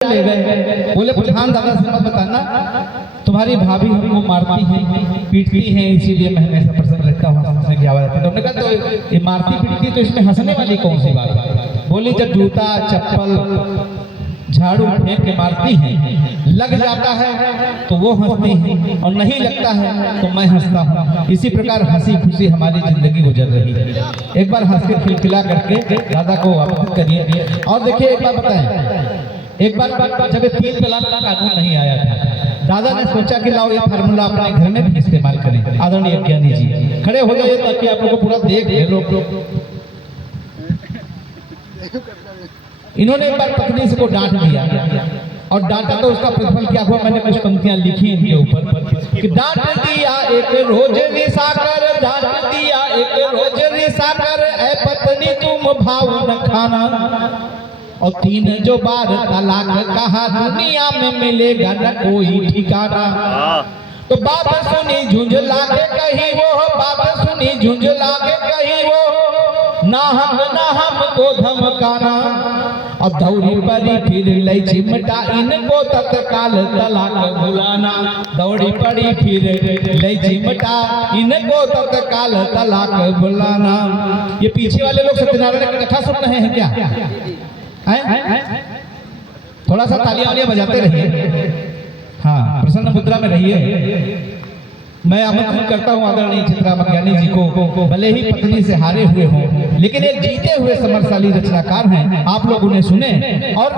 ले गए, बोले प्रधान दादा से मत बताना, तुम्हारी भाभी हमको मारती है, पीटती है, इसीलिए मैं हमेशा प्रसन्न रहता हूँ, हंसने की आवाज आती है। तो हमने कहा तो ये मारती पीटती तो इसमें हंसने वाली कौन सी बात है? बोली जब जूता चप्पल झाड़ू फेंक के मारती है, लग जाता है तो वो हंसती है और नहीं लगता है तो मैं हंसता हूँ। इसी प्रकार हंसी खुशी हमारी जिंदगी गुजर रही है। एक बार हंस के खिलखिला करके दादा को वापस करिए। और देखिए एक बार बताएं, एक बार जब 3 तलाक का कानून नहीं आया था, दादा ने सोचा कि लाओ ये फार्मूला अपने घर में भी इस्तेमाल करें। आदरणीय ज्ञानी जी खड़े हो जाइए ताकि आप लोग को पूरा देख ले लोग। इन्होंने एक बार पत्नी से को डांट दिया और डांटा तो उसका प्रतिफल क्या हुआ, मैंने कुछ पंक्तियां लिखी इनके ऊपर कि डांट दिया एक रोज निशाकर, डांट दिया एक रोज निशाकर, ऐ पत्नी तुम भाव न खाना, और 3 जो बार तलाक कहा दुनिया में मिलेगा न कोई ठिकाना। तो बात सुनी झुंझला के कही वो, बात सुनी झुंझला के कही वो, ना हमको धमकाना, और दौड़ी पड़ी फिर लई चिमटा इनको तत्काल तलाक बुलाना, दौड़ी पड़ी फिर लई चिमटा इनको तत्काल तलाक बुलाना। ये पीछे वाले लोग सत्यनारायण की कथा सुन रहे हैं क्या? थोड़ा सा तालियां वालियां बजाते रहिए, हाँ प्रसन्न मुद्रा में रहिए। मैं आमंत्रित करता हूं आदरणीय चित्रामत ज्ञानी जी को, भले ही पत्नी से हारे हुए हों लेकिन एक जीते हुए समरशाली रचनाकार हैं, आप लोग उन्हें सुने। और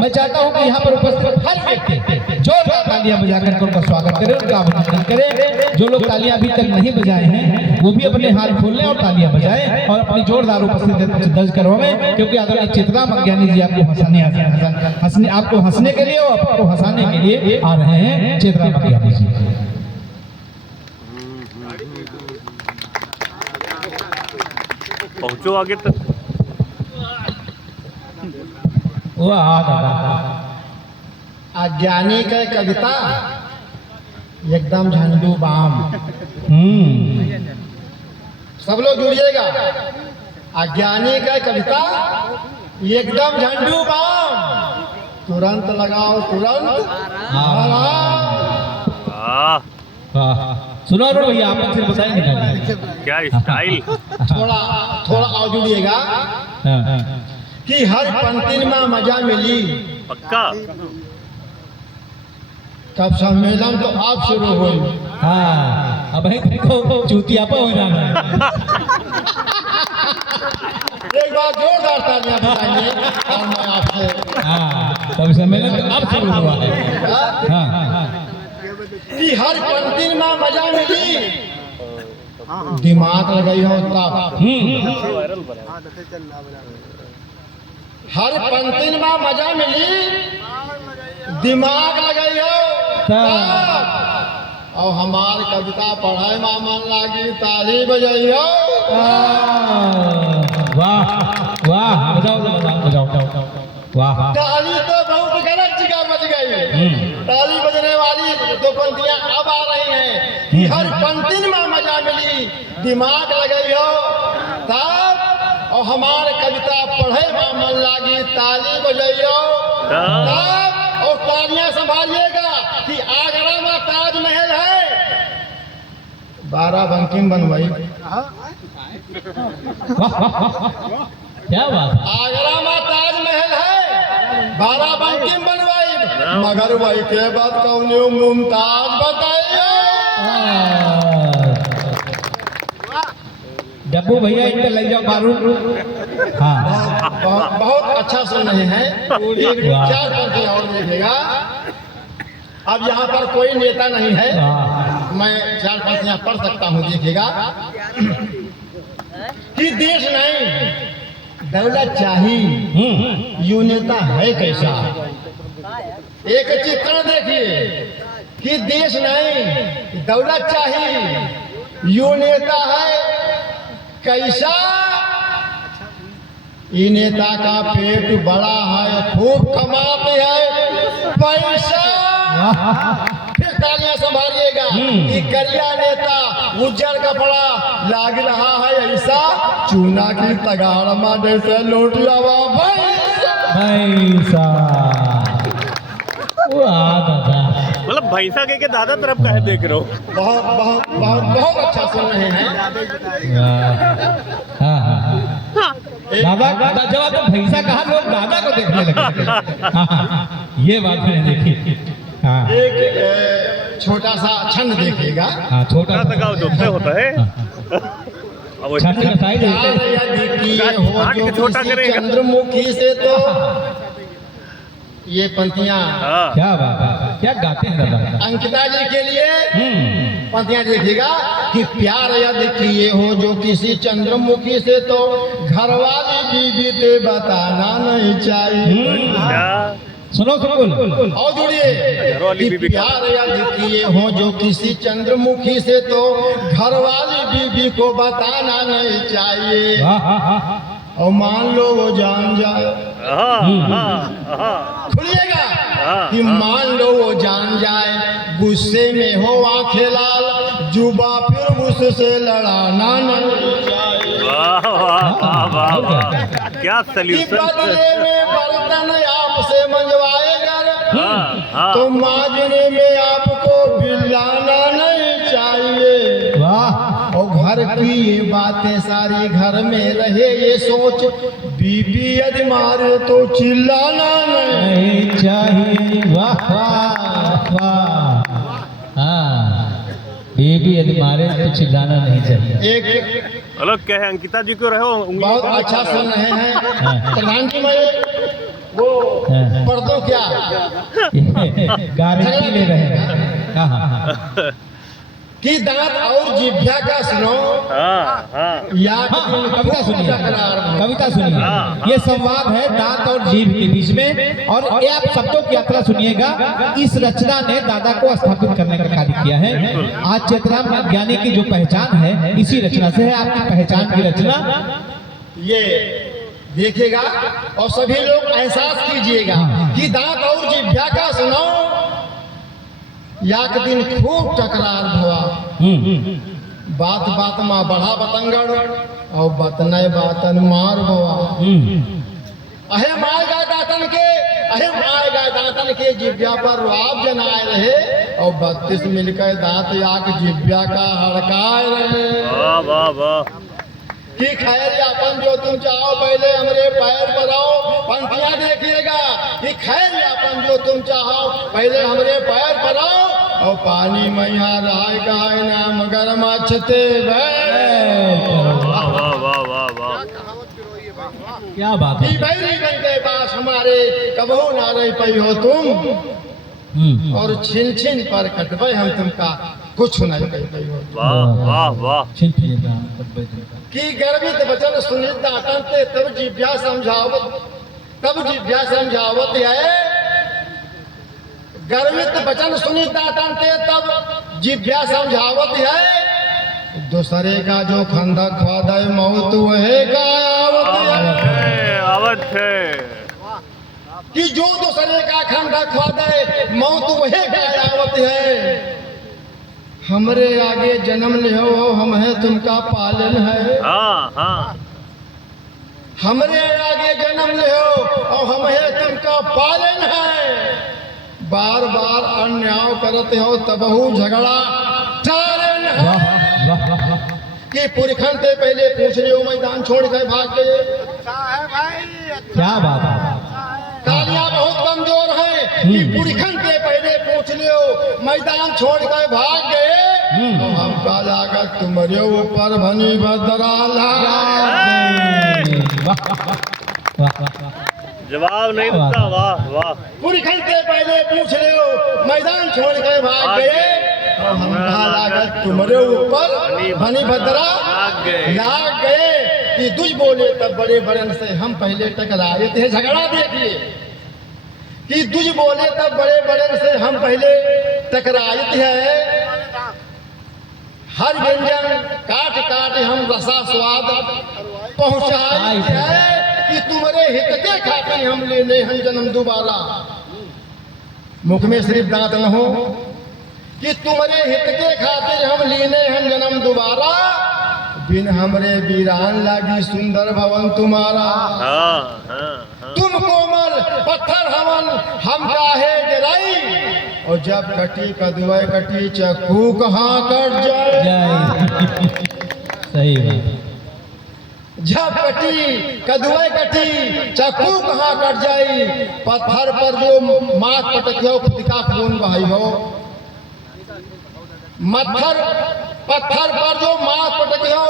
मैं चाहता हूं कि यहाँ पर उपस्थित हर व्यक्ति जोरदार तालियां बजाकर उनका स्वागत करें, उनका अभिनंदन करें। जो लोग तालियां अभी तक नहीं बजाए हैं वो भी अपने हाथ खोल लें और तालियां बजाएं और अपनी जोरदार उपस्थिति दर्ज करवाएं, क्योंकि आदरणीय चित्रामत ज्ञानी जी आपको हंसने आपको हंसने के लिए और आपको हंसाने के लिए आ रहे हैं। चित्रामत ज्ञानी जी पहुंचो आगे तक। अज्ञानी का कविता एकदम झंडू बाम। सब लोग जुड़िएगा। अज्ञानी का कविता एकदम झंडू बाम, तुरंत लगाओ तुरंत। सुनो भैया आप फिर बताएंगे क्या स्टाइल। थोड़ा और जुड़िएगा कि हर पंक्ति में मजा मिली। पक्का कब सम्मेलन तो आप शुरू हुई। हाँ अब तो चूतिया पर हो जाना। एक बार जोरदार तालियां बजाइए और मैं आपसे। हाँ तब सम्मेलन तो अब शुरू हुआ है। हाँ कि हर पंक्ति में मजा मिली, दिमाग लगाई हो तब। हर पंक्ति में मजा मिली, दिमाग लगाई हो तब। और हमारी कविता पढ़ाई में मन लागी, ताली बजाई हो। वाह वाह बजाओ वाह। ताली तो बहुत गलत जगह बज गई। ताली बजने वाली 2 पंक्तियां अब आ रही हैं कि हर पंक्ति में मजा मिली, दिमाग लगाई हो तब। और हमारे कविता पढ़े में मन लागी, ताली बजाइयो तब। और तालियां संभालिएगा कि आगरा में ताजमहल है, 12 बंकिम बनवाई। क्या बात। आगरा में ताजमहल है, 12 बंकिम बनवाई, मगर वही के बाद कौन मुमताज बताइए। डब्बू भैया इनका ले जाओ बारूद। हाँ बहुत अच्छा सुन रहे हैं। 4 पंक्ति और लिखेगा। अब यहाँ पर कोई नेता नहीं है, मैं 4 पंक्तियां पढ़ सकता हूँ, देखिएगा कि देश नहीं दौलत चाहिए, यूं नेता है कैसा। एक चित्रण देखिए कि देश नहीं दौलत चाहिए, यूं नेता है कैसा। ये नेता का पेट बड़ा है, खूब कमाते हैं पैसा। फिर तालियां संभालिएगा कि करिया नेता, उज्जर कपड़ा लाग रहा है ऐसा, चूना की तगाड़ में जैसे लौटिया भैंसा। वाह दादा। मतलब भैंसा के दादा तरफ का है देख रहे हो। बहुत बहुत बहुत बहुत अच्छा सुन रहे हैं। हाँ हाँ दादा, जब आपने भैंसा कहा लोग दादा को देखने लगे। हाँ, ये बात मैंने देखी। हाँ एक छोटा सा छंद देखिएगा। हाँ, छोटा तक जोते होता है। अब वो छंद बताई प्यार देते। यदि किए हो काट के जो छोटा किसी करेगा। चंद्रमुखी से तो ये पंक्तियां हाँ। क्या बात है, क्या गाते हैं दादा। अंकिता जी के लिए हम्म, पंक्तियां देखिएगा कि प्यार यदि किए हो जो किसी चंद्रमुखी से तो घरवाली बीबी ते बताना नहीं चाहिए। क्या सुनो सुकुल। और जुड़िए घरवाली कि बीबी का- प्यार यदि किए हो जो किसी चंद्रमुखी से तो घरवाली बीबी को बताना नहीं चाहिए। वाह, हाँ, हाँ, और मान लो वो जान जाए, हाँ हाँ हाँ खुलिएगा हाँ, कि मान लो वो जान जाए, गुस्से में हो आंखें लाल, जुबा फिर उससे लड़ाना नहीं चाहिए। वाह वाह वाह वाह वाह क्या कि सल्यूशन। बदले में बर्तन आपसे मंजवाएगा हाँ हाँ तो मांजने में आपको बिलाना नहीं चाहिए। वाह, और घर की ये बातें सारी घर में रहे ये सोच, बीबी यदि मारे तो चिल्लाना नहीं। नहीं चाहिए। वाह वाह वाह। हाँ, बेबी यदि मारे तो चिल्लाना नहीं चाहिए। एक हेलो क्या है अंकिता जी को रहो बहुत अच्छा सुन रहे हैं हाँ। प्रधान जी, मैं वो हाँ। पर्दों क्या गारंटी ले रहे हैं। हाँ, हाँ, हाँ। कि दांत और जिभ्या का सुनो हाँ हाँ या हाँ, कविता सुनिए, टकरार। कविता सुनिए। ये संवाद है दांत और जीभ के बीच में, और ये आप शब्दों की यात्रा सुनिएगा। इस रचना ने दादा को स्थापित करने का कार्य किया है। आज चेतना ज्ञानी की जो पहचान है इसी रचना से है। आपकी पहचान की रचना ये देखिएगा और सभी लोग एहसास कीजिएगा कि दांत और जिभ्या का सुनो, याक दिन खूब टकरार हुआ, बात बात में बढ़ा बतंगड़ और बतने बातन मार हुआ। अहे माय गाय दातन के, अहे माय गाय दातन के जिभ्या पर रुआब जनाए रहे और 32 मिलकर दांत याक जिभ्या का हड़काए रहे। वाह वाह वाह कि खैर यापन जो तुम चाहो पहले हमरे पैर पर आओ। पंक्तियां देखिएगा कि खैर यापन जो तुम चाहो पहले हमरे पैर पर आओ, और पानी मैया राय गाय ना मगर मच्छते वाह वाह वाह वाह वाह क्या बात है। बैरी बन के पास हमारे कबहू ना रह पई हो तुम, और छिन छिन पर कटबे हम तुमका कुछ नहीं कह पई हो। वाह वाह वाह कि गर्वित वचन सुनित दातन ते तब जिभ्या समझावत, तब जिभ्या समझावत है। गर्वित वचन सुनित दातन ते तब जिभ्या समझावत है। दूसरे का जो खंदा खादा मौत वहे का आवत है। आवत है कि जो दूसरे का खंदा खादा मौत वहे का आवत है। हमरे आगे जन्म ले हो हम है तुमका पालन है। हाँ हाँ हमरे आगे जन्म ले हो और हम है तुमका पालन है। बार बार अन्याय करते हो तबहू झगड़ा चारण है। कि पुरखन से पहले पूछ लियो मैदान छोड़ कर भाग गए। क्या बात है। तालियां बहुत कमजोर हैं कि पुरखन से पहले पूछ लियो मैदान छोड़ कर भाग गए। और हम का लागत तुम्हारे ऊपर भनी बदराला। जवाब नहीं देता। वाह वाह पुरखन से पहले पूछ लियो मैदान छोड़ कर भाग गए। और हम का लागत तुम्हारे ऊपर भनी बदरा लाग गए। कि दुज बोले तब बड़े बड़न से हम पहले टकराए थे। झगड़ा देखिए कि दुज बोले तब बड़े बड़न से हम पहले टकराए थे। हर व्यंजन काट काट हम रसा स्वाद पहुँचाए है। कि तुम्हारे हित के खातिर हम लेने हम जन्म दोबारा। मुख में सिर्फ दांत न हो कि तुम्हारे हित के खातिर हम लेने हम जन्म दोबारा। बिन हमरे वीरान लागी सुंदर भवन तुम्हारा। हाँ हाँ हाँ तुम कोमल पत्थर हवन हम काहे डराई। जब कटी कदुआ कटी चक्कू कहाँ कट जाए। जय सही बात। जब कटी कदुआ कटी चक्कू कहाँ कट जाई। पत्थर पर जो माथ पटकियो खुद का खून बहाई हो। पत्थर पर जो माथ पटकियो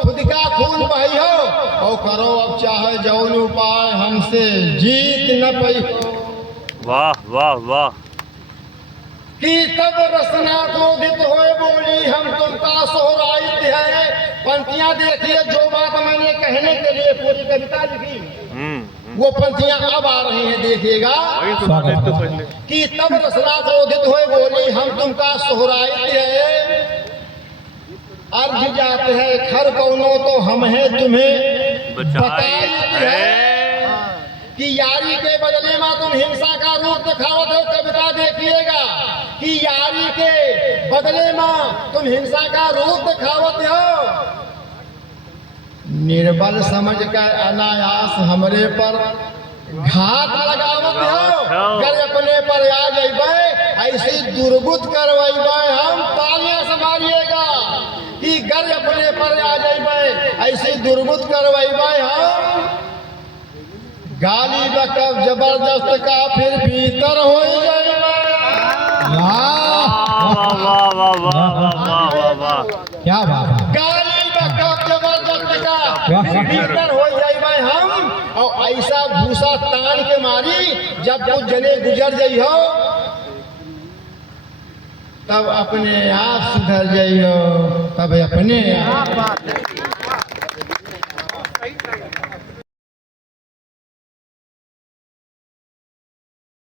खुद का खून बहाई हो। और करो अब चाहे जौन उपाय हमसे जीत न पाई हो। वाह वाह वाह। कि तब रसना क्रोधित होए बोली हम तुमका सोहराइत है। पंक्तियां देखिए जो बात मैंने कहने के लिए पूरी कविता लिखी वो पंक्तियां अब आ रही हैं, देखिएगा। कि तब रसना क्रोधित होए बोली हम तुमका सोहराइत है। अर्ज जाते है खर कौनो तो हम है तुम्हें बताइत है। कि यारी के बदले में तुम हिंसा का रूप दिखावत हो। कविता देखिएगा कि यारी के बदले में तुम हिंसा का रूप दिखावत हो। निर्बल समझ कर अनायास हमरे पर घात लगावत हो। अगर अपने पर आ जाइबे ऐसी दुर्बुद्ध करवाइबे हम। तालियां से मारिएगा कि घर अपने पर आ जाइबे ऐसी दुर्बुद्ध करवाइबे हम। गाली बकब जबरदस्त का फिर भीतर हो जाएगा। वाह वाह वाह वाह वाह। क्या बात है। गाली बकब जबरदस्त का फिर भीतर हो जाएगा हम। और ऐसा भूसा तान के मारी जब कुछ जने गुजर जाइ हो तब अपने आप सुधर जाइयो। तब अपने आप